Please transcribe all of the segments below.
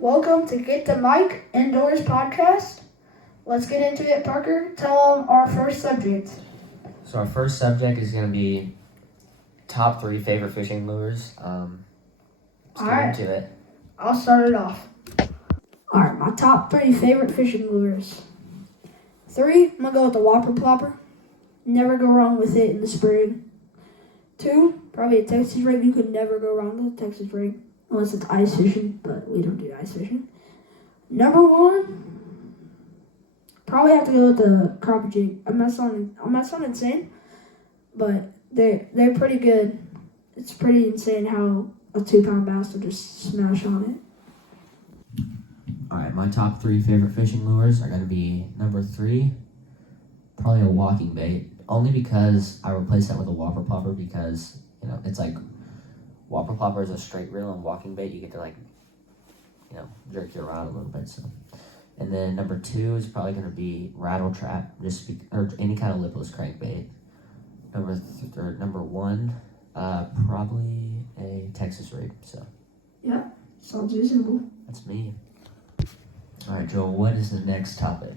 Welcome to Get the Mic Indoors podcast. Let's get into it, Parker. Tell them our first subject. So our first subject is going to be top 3 favorite fishing lures. Let's get into it. I'll start it off. Alright, my top 3 favorite fishing lures. 3, I'm going to go with the Whopper Plopper. Never go wrong with it in the spring. 2, probably a Texas rig. You could never go wrong with a Texas rig. Unless it's ice fishing, but we don't do ice fishing. Number 1, probably have to go with the crappie jig. I'm not sounding insane, but they're pretty good. It's pretty insane how a 2-pound bass will just smash on it. Alright, my top 3 favorite fishing lures are going to be number 3, probably a walking bait. Only because I replaced that with a Whopper Plopper because, it's like Whopper Plopper is a straight reel and walking bait. You get to jerk you around a little bit. So, and then number 2 is probably going to be rattle trap, or any kind of lipless crankbait. Number 1, probably a Texas rig. So, yeah, sounds reasonable. That's me. All right, Joel. What is the next topic?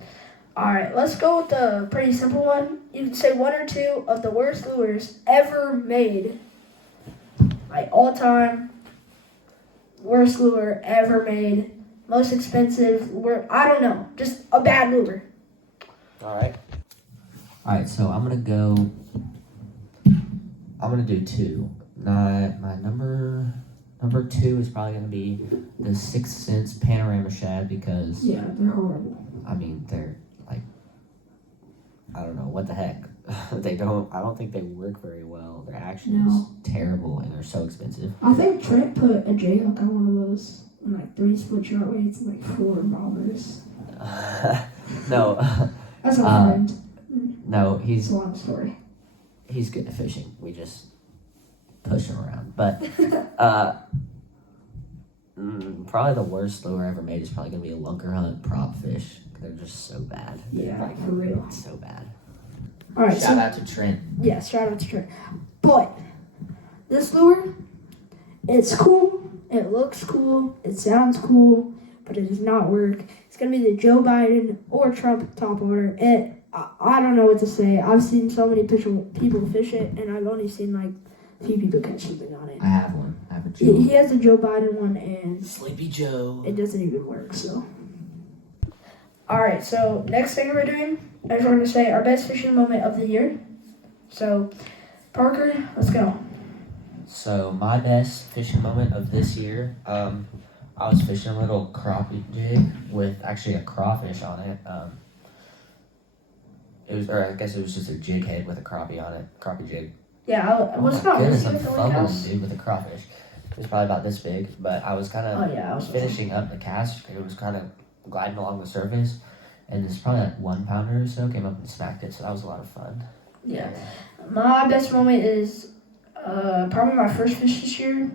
All right, let's go with the pretty simple one. You can say 1 or 2 of the worst lures ever made. Like all time, worst lure ever made, most expensive lure, I don't know, just a bad lure. All right, so I'm going to do 2. My number 2 is probably going to be the 6 Sense Panorama Shad because... Yeah, they're horrible. I mean, they're like, I don't know, what the heck. I don't think they work very well. They're actually just terrible and they're so expensive. I think Trent put a J hook on one of those and like 3 split shot weights and like $4. No. That's my friend. No, it's a long story. He's good at fishing. We just push him around. But probably the worst lure ever made is probably going to be a lunker hunt prop fish. They're just so bad. Yeah, for real. It's so bad. All right, shout out to Trent. Yeah, shout out to Trent. But this lure, it's cool. It looks cool. It sounds cool, but it does not work. It's gonna be the Joe Biden or Trump topwater. I don't know what to say. I've seen so many people fish it, and I've only seen like a few people catch something on it. I have one. I have a Joe. He has a Joe Biden one, and Sleepy Joe. It doesn't even work. So, all right. So next thing we're doing. I just want to say our best fishing moment of the year. So, Parker, let's go. So, my best fishing moment of this year, I was fishing a little crappie jig with actually a crawfish on it. I guess it was just a jig head with a crappie on it, crappie jig. Yeah, I'm fumbling, dude, with a crawfish. It was probably about this big, but I was kind of finishing up the cast. It was kind of gliding along the surface. And it's probably like 1 pounder or so came up and smacked it, so that was a lot of fun. Yeah. My best moment is probably my first fish this year.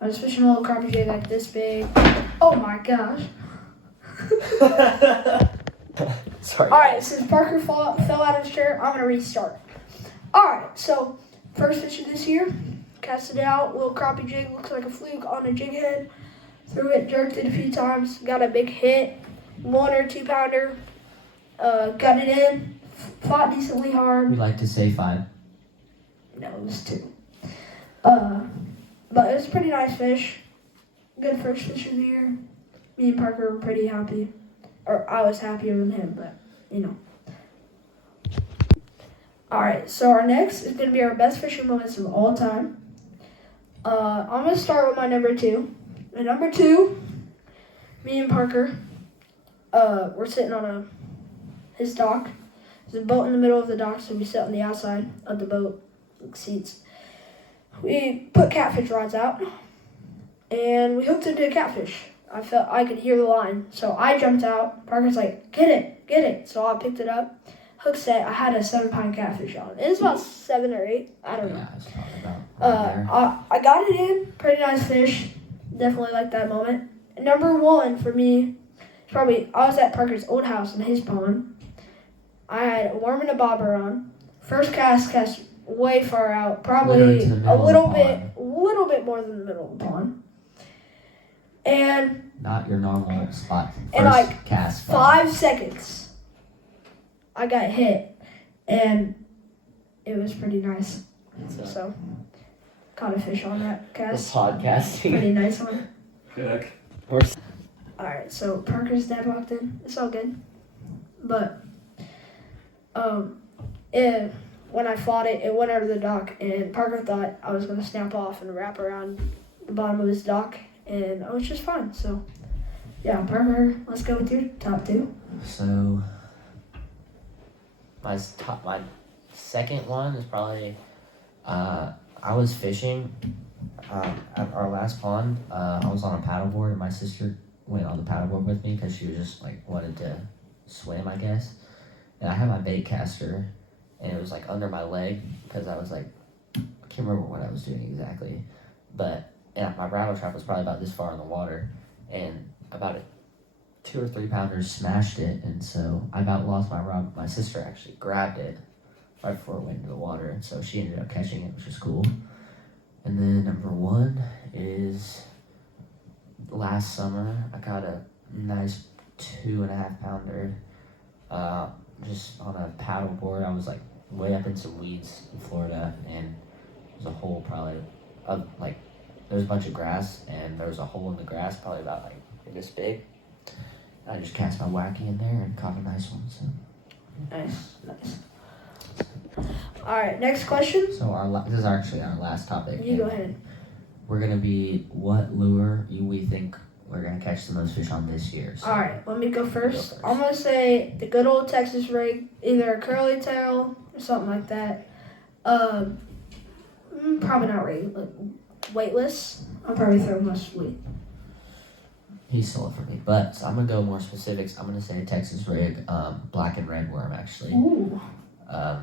I was fishing a little crappie jig like this big. Oh my gosh. Sorry. Alright, since Parker fell out of his chair, I'm going to restart. Alright, so first fish of this year. Cast it out, little crappie jig, looks like a fluke on a jig head. Threw it, jerked it a few times, got a big hit. 1 or 2 pounder, got it in, fought decently hard. We like to say 5. No, it was 2. But it was a pretty nice fish. Good first fish of the year. Me and Parker were pretty happy. Or I was happier than him, but, Alright, so our next is going to be our best fishing moments of all time. I'm going to start with my number 2. And number 2, me and Parker... we're sitting on his dock. There's a boat in the middle of the dock, so we sit on the outside of the boat, seats. We put catfish rods out, and we hooked into a catfish. I felt I could hear the line, so I jumped out. Parker's like, get it. So I picked it up, hook set. I had a 7-pound catfish on. It was about 7 or 8. I don't know. Yeah, it's probably about I got it in. Pretty nice fish. Definitely like that moment. Number 1 for me. I was at Parker's old house in his pond. I had a worm and a bobber on. First cast way far out, probably a little bit more than the middle of the pond. And Not your normal spot. In First like cast spot. 5 seconds, I got hit, and it was pretty nice. So, caught a fish on that cast. Podcasting. Pretty nice one. Good. Alright, so Parker's dad walked in. It's all good. But, when I fought it, it went over the dock, and Parker thought I was going to snap off and wrap around the bottom of his dock, and I was just fine. So, yeah, Parker, let's go with your top 2. So, my second one is probably, I was fishing at our last pond. I was on a paddleboard, and my sister went on the paddleboard with me because she was just like wanted to swim, I guess. And I had my bait caster, and it was like under my leg because I was like, I can't remember what I was doing exactly, but yeah, my rattle trap was probably about this far in the water, and about a 2 or 3 pounders smashed it, and so I about lost my rod. My sister actually grabbed it right before it went into the water, and so she ended up catching it, which was cool. And then number 1 is last summer I got a nice 2.5 pounder, just on a paddle board. I was like way up in some weeds in Florida, and there's a hole probably like there's a bunch of grass, and there was a hole in the grass probably about like this big. I just cast my wacky in there and caught a nice one. So Nice. All right, next question. So this is actually our last topic. You go ahead. We're gonna be what lure we think we're gonna catch the most fish on this year. So All right, let me go first. I'm gonna say the good old Texas rig, either a curly tail or something like that. Probably not rig, like weightless. I'll probably throw most weight. He stole it from me, but so I'm gonna go more specifics. I'm gonna say Texas rig, black and red worm actually. Ooh. I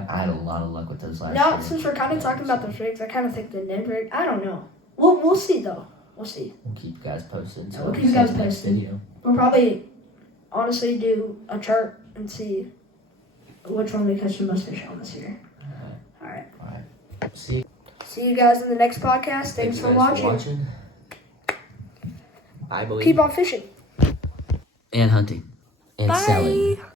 had a lot of luck with those last Now, year. since we're kind of talking about those rigs, I kind of think the Ned rig. I don't know. We'll see though. We'll see. We'll keep you guys posted. So We'll keep you guys next posted. video. We'll probably honestly do a chart and see which one we catch the most fish on this year. All right. See See you guys in the next podcast. Thanks you for guys watching. I believe. Keep on fishing. And hunting. And selling.